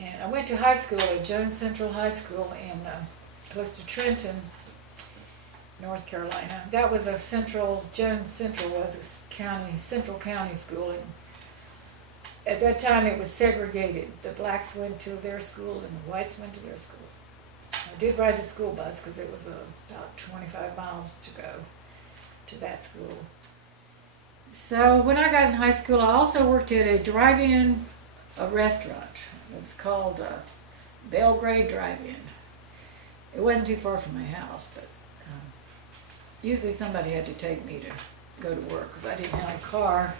And I went to high school at Jones Central High School in close to Trenton, North Carolina. That was a Jones Central was a central county school. And at that time it was segregated. The blacks went to their school and the whites went to their school. I did ride the school bus because it was about 25 miles to go to that school. So when I got in high school, I also worked at a drive-in restaurant. It's called Belgrade Drive-In. It wasn't too far from my house, but usually somebody had to take me to go to work because I didn't have a car.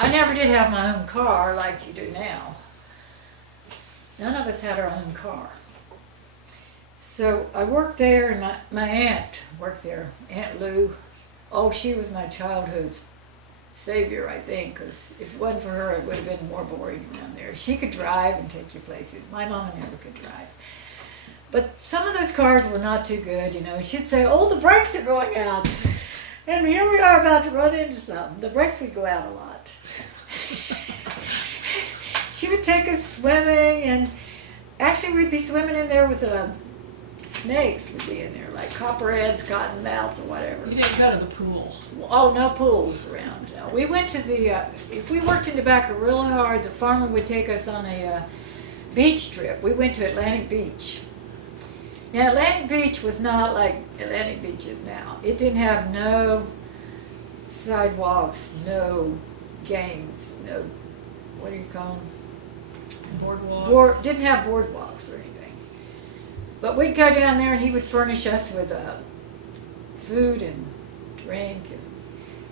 I never did have my own car like you do now. None of us had our own car. So I worked there, and my aunt worked there, Aunt Lou. Oh, she was my childhood's savior, I think, because if it wasn't for her, it would have been more boring around there. She could drive and take you places. My mama never could drive. But some of those cars were not too good, you know. She'd say, oh, the brakes are going out. And here we are about to run into something. The brakes would go out a lot. She would take us swimming, and actually we'd be swimming in there with snakes would be in there, like copperheads, cottonmouths, or whatever. You didn't go to the pool. Oh, no pools around. No. We went to if we worked in tobacco really hard, the farmer would take us on a beach trip. We went to Atlantic Beach. Now, Atlantic Beach was not like Atlantic Beach is now. It didn't have no sidewalks, no games, no, what do you call them? Boardwalks. Didn't have boardwalks or anything. But we'd go down there and he would furnish us with food and drink, and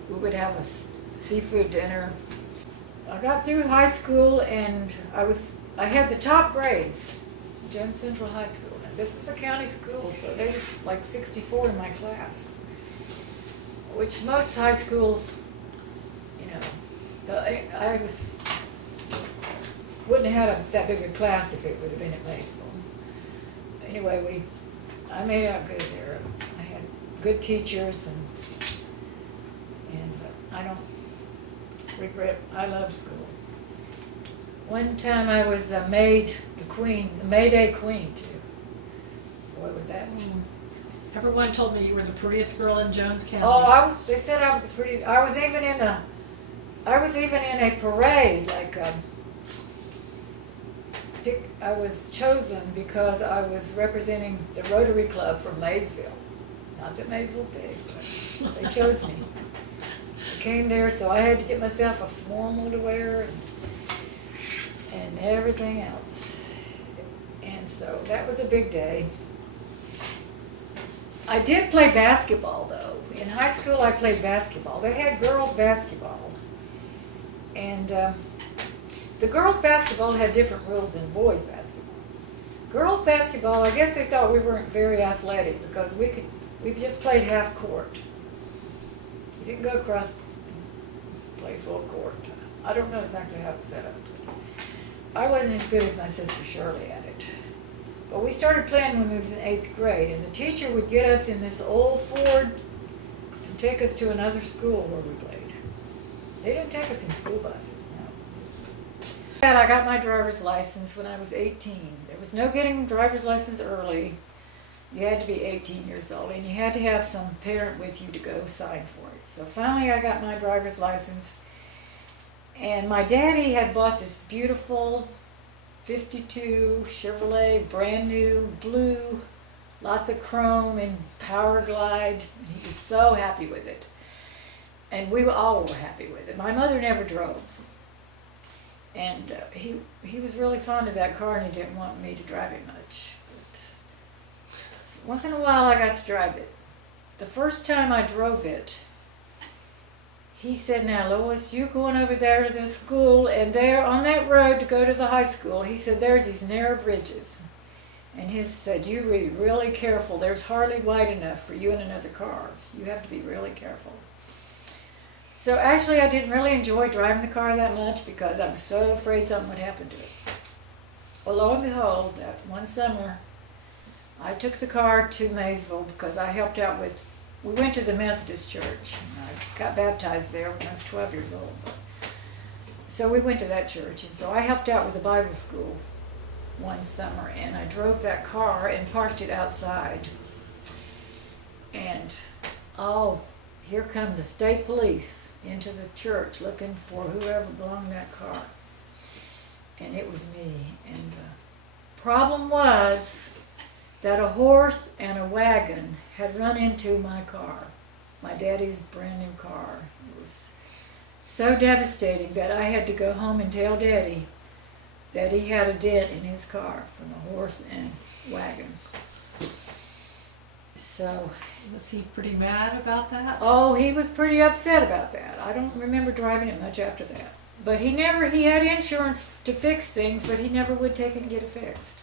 we would have a seafood dinner. I got through high school and I had the top grades, Jones Central High School. And this was a county school, so there was like 64 in my class, which most high schools, you know, wouldn't have had that big a class if it would have been at Maysville. Anyway, I made out good there. I had good teachers, and I don't regret. I love school. One time I was May Day Queen too. What was that? Everyone told me you were the prettiest girl in Jones County. Oh, they said I was the prettiest. I was even in a parade, like. I was chosen because I was representing the Rotary Club from Maysville. Not that Maysville's big, but they chose me. I came there, so I had to get myself a formal to wear and everything else. And so that was a big day. I did play basketball, though. In high school, I played basketball. They had girls' basketball. And the girls' basketball had different rules than boys' basketball. Girls' basketball, I guess they thought we weren't very athletic because we just played half court. You didn't go across and play full court. I don't know exactly how it's set up. I wasn't as good as my sister Shirley at it. But we started playing when we was in 8th grade, and the teacher would get us in this old Ford and take us to another school where we played. They didn't take us in school buses. I got my driver's license when I was 18. There was no getting driver's license early. You had to be 18 years old, and you had to have some parent with you to go sign for it. So finally I got my driver's license, and my daddy had bought this beautiful 52 Chevrolet, brand new, blue, lots of chrome and power glide. And he was so happy with it. And we all were happy with it. My mother never drove. And he was really fond of that car, and he didn't want me to drive it much. But once in a while, I got to drive it. The first time I drove it, he said, now, Lois, you going over there to the school, and there on that road to go to the high school, he said, there's these narrow bridges. And he said, you be really careful. There's hardly wide enough for you and another car. So you have to be really careful. So actually, I didn't really enjoy driving the car that much because I was so afraid something would happen to it. Well, lo and behold, that one summer, I took the car to Maysville because I helped out with, we went to the Methodist church. And I got baptized there when I was 12 years old. So we went to that church, and so I helped out with the Bible school one summer, and I drove that car and parked it outside. And oh, here come the state police into the church looking for whoever belonged in that car. And it was me. And the problem was that a horse and a wagon had run into my car, my daddy's brand new car. It was so devastating that I had to go home and tell Daddy that he had a dent in his car from a horse and wagon. So, Was he pretty mad about that? oh, he was pretty upset about that. I don't remember driving it much after that. But he had insurance to fix things, but he never would take it and get it fixed.